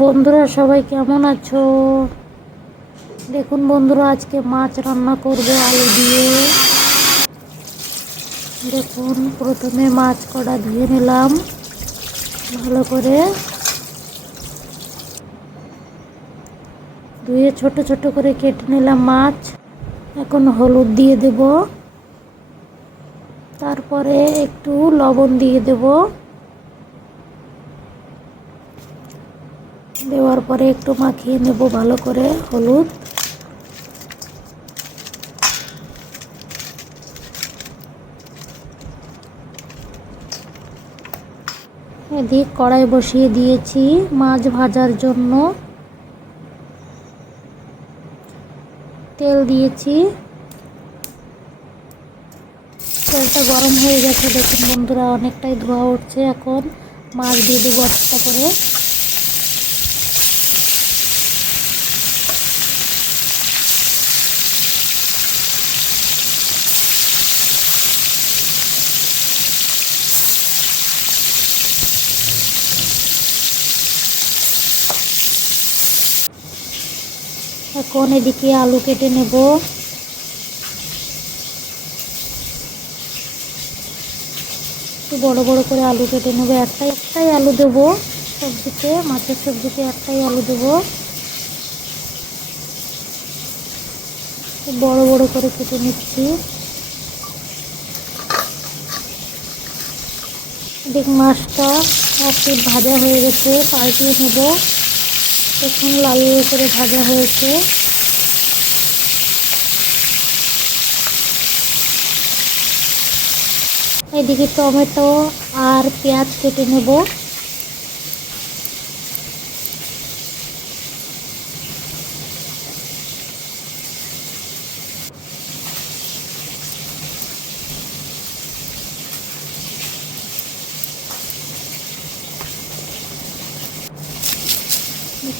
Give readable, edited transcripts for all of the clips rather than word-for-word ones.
বন্ধুরা সবাই কেমন আছো? দেখুন বন্ধুরা, আজকে মাছ রান্না করব আলু দিয়ে। দেখুন, প্রথমে মাছ কটা ধুয়ে নিলাম ভালো করে। ধুয়ে ছোট ছোট করে কেটে নিলাম মাছ। এখন হলুদ দিয়ে দেব, তারপরে একটু লবণ দিয়ে দেব। দেওয়ার পরে একটু মাখিয়ে নেব ভালো করে হলুদ। এদিকে কড়াই বসিয়ে দিয়েছি মাছ ভাজার জন্য। তেল দিয়েছি, তেলটা গরম হয়ে গেছে। দেখুন বন্ধুরা, অনেকটাই ধোঁয়া উঠছে। এখন মাছ দিয়ে দেবো একটা করে। এখন এদিকে আলু কেটে নেব। একটু বড় বড় করে আলু কেটে নেব। একটাই আলু দেবো সবজিতে, মাছের সবজিতে একটাই আলু দেবো। বড় বড় করে কেটে নিচ্ছি। দেখ, মাছটা এক পিঠ ভাজা হয়ে গেছে, পাল্টিয়ে নেব। দেখুন লাল করে ভাজা হয়েছে। এদিকে টমেটো আর পেঁয়াজ কেটে নেব।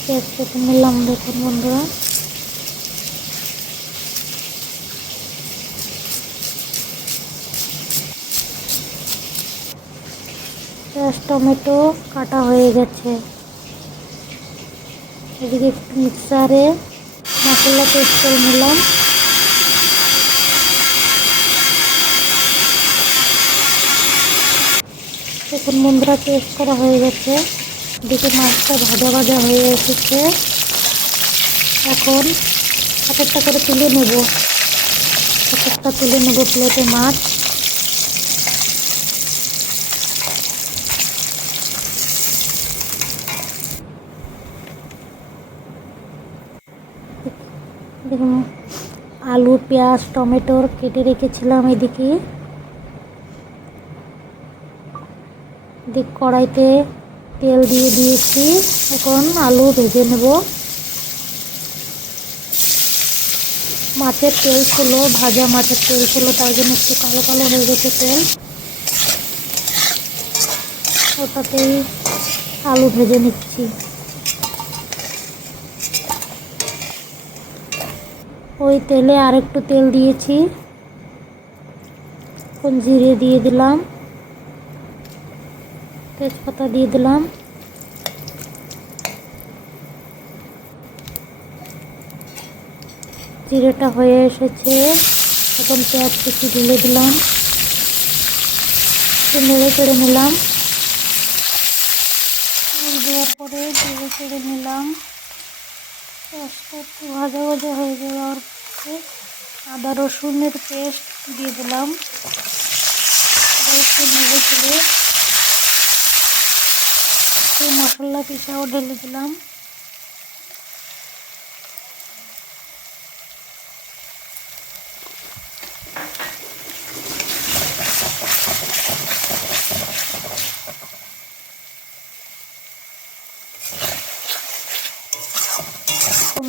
পেঁয়াজ কেটে নিলাম। দেখুন বন্ধুরা, পেঁয়াজ টমেটো কাটা হয়ে গেছে। এদিকে একটু মিক্সারে মশলা পেস্ট করে নিলাম। দেখুন বন্ধুরা, পেস্ট করা হয়ে গেছে। এদিকে মাছটা ভাজা ভাজা হয়ে এসেছে। এখন এক একটা করে তুলে নেব। এক একটা তুলে নেব প্লেটে মাছ। দেখুন, আলু পেঁয়াজ টমেটোর কেটে রেখেছিলাম। এদিকে কড়াইতে তেল দিয়ে দিয়েছি। এখন আলু ভেজে নেব। মাছের তেল ছিল, ভাজা মাছের তেল ছিল, তার জন্য একটু কালো কালো হয়ে গেছে তেল। ওটাতেই আলু ভেজে নিচ্ছি। ওই তেলে আরেকটু তেল দিয়েছি। এখন জিরে দিয়ে দিলাম, তেজপাতা দিয়ে দিলাম। জিরেটা হয়ে এসেছে। এখন পেঁয়াজ কুচি ঢেলে দিলাম, নেড়ে চেড়ে নিলাম। দেওয়ার পরে নেড়ে চেড়ে নিলাম। পেঁয়াজটা একটু ভাজা ভাজা হয়ে যাওয়ার পরে আদা রসুনের পেস্ট দিয়ে দিলাম। একটু নেড়ে চেড়ে সেই মশলা পিসাও ঢেলে দিলাম।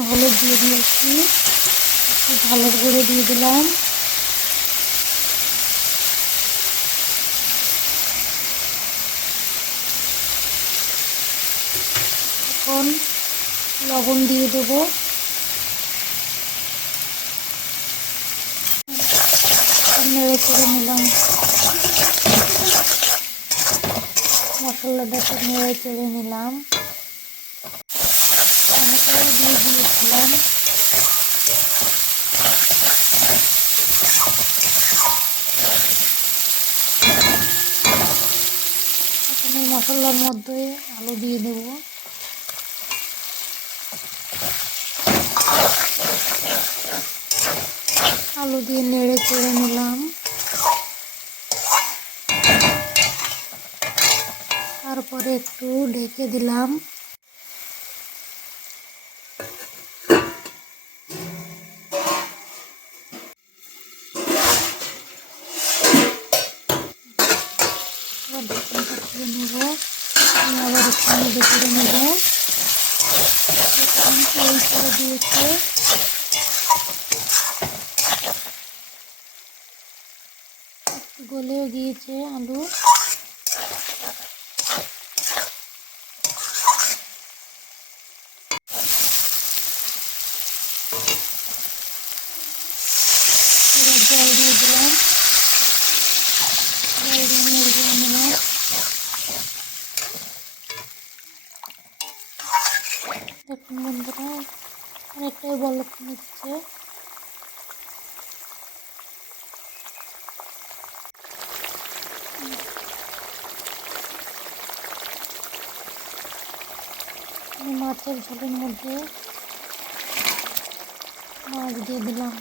হলুদ দিয়ে দিয়েছি, একটু ঝালের গুঁড়ো দিয়ে দিলাম। এখন লবণ দিয়ে দেব। নেড়ে চেড়ে নিলাম। মশলাটাকে নেড়ে চেড়ে নিলাম। মশলার মধ্যে আলু দিয়ে দেব। আলু দিয়ে নেড়ে চেড়ে নিলাম। তারপরে একটু ঢেকে দিলাম। ঢাকনাটা খুলে নেব, আবার একটু নেড়ে চেড়ে নেব। তৈরি করে দিয়েছে। একটু গলেও গিয়েছে আলু। এবার জল দিয়ে দিলাম, জল দিয়ে নেড়ে নিলাম। দেখুন বন্ধুরা, অনেকটাই বলক নিচ্ছে। মাছের ঝোলের মধ্যে মাছ দিয়ে দিলাম।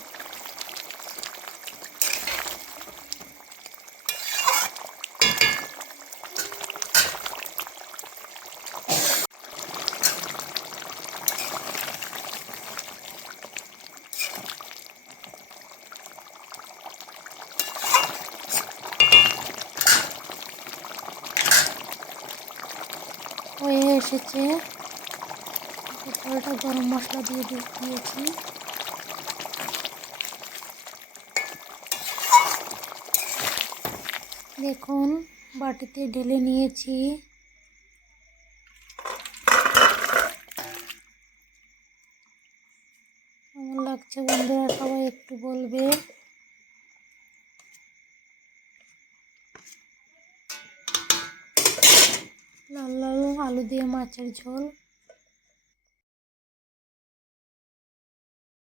হয়ে এসেছে। ঝোলটা গরম মশলা দিয়ে দিয়েছি। দেখুন বাটিতে ঢেলে নিয়েছি। কেমন লাগছে বন্ধুরা সবাই একটু বলবে। লাল লাল আলু দিয়ে মাছের ঝোল।